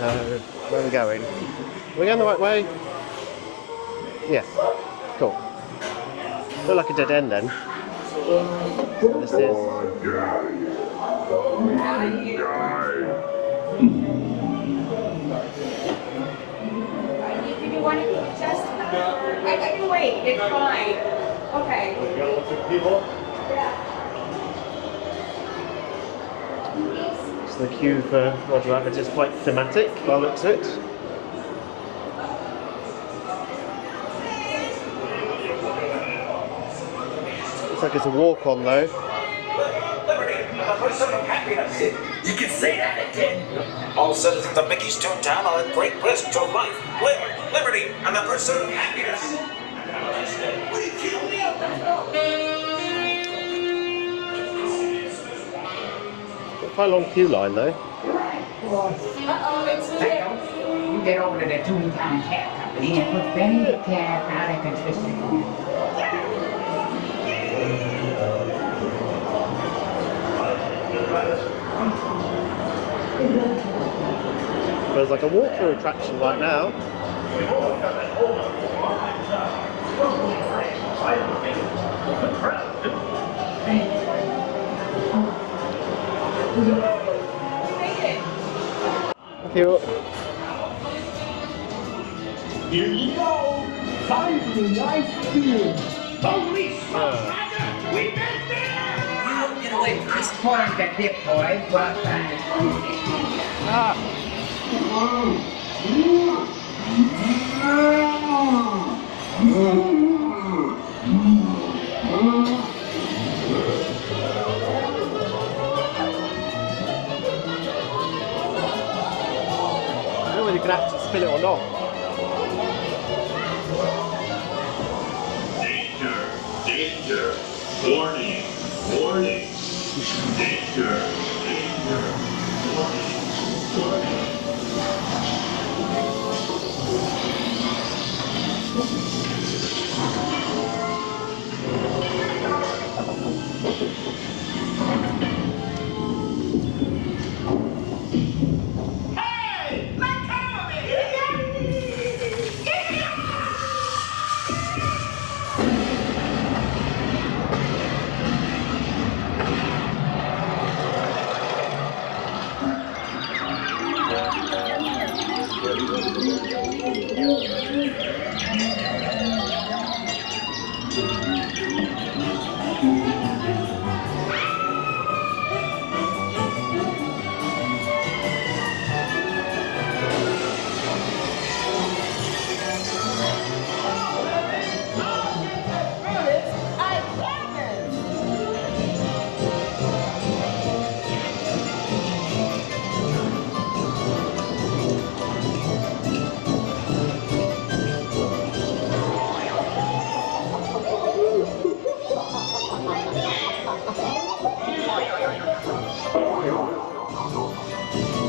Where are we going? Are we going the right way? Yeah. Cool. Look like a dead end then. This is. Did you want to just? I can wait. It's fine. Okay. You got lots of people? Yeah. So the queue for Roger Rabbit is quite thematic by the looks of it. Looks like it's a walk-on though. Liberty, the pursuit of happiness. You can say that again. All citizens of Mickey's Toontown are at great risk to life, liberty, and the pursuit of happiness. Will you kill me? Quite a long queue line though. You get over to the Toontown Cat Company and put Benny the cat out of consistent. Feels like a walk-through attraction right now. Thank you. Here you go. Finally, nice beer. Holy smokes, we've been there! You get away from this point, that dip boy. Well done. Ah. I don't know whether you can actually spin it or not. Danger, danger, warning, warning, danger, danger, warning, warning. Hey, let go of me!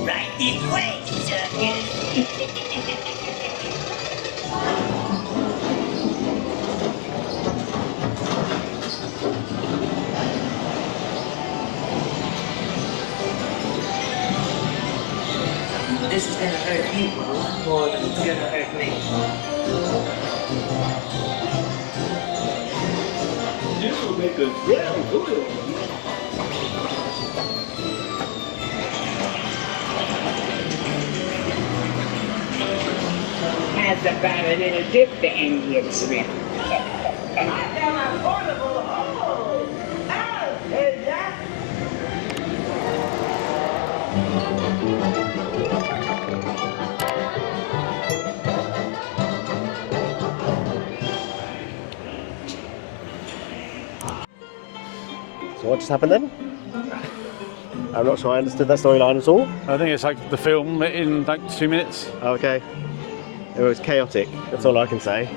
Right this way, circus. This is gonna hurt people a lot more than it's gonna hurt me. This will make a damn good one. Has about a little dip to end here, Smith. So what just happened then? I'm not sure I understood that storyline at all. I think it's like the film in like 2 minutes. Okay. It was chaotic, that's all I can say.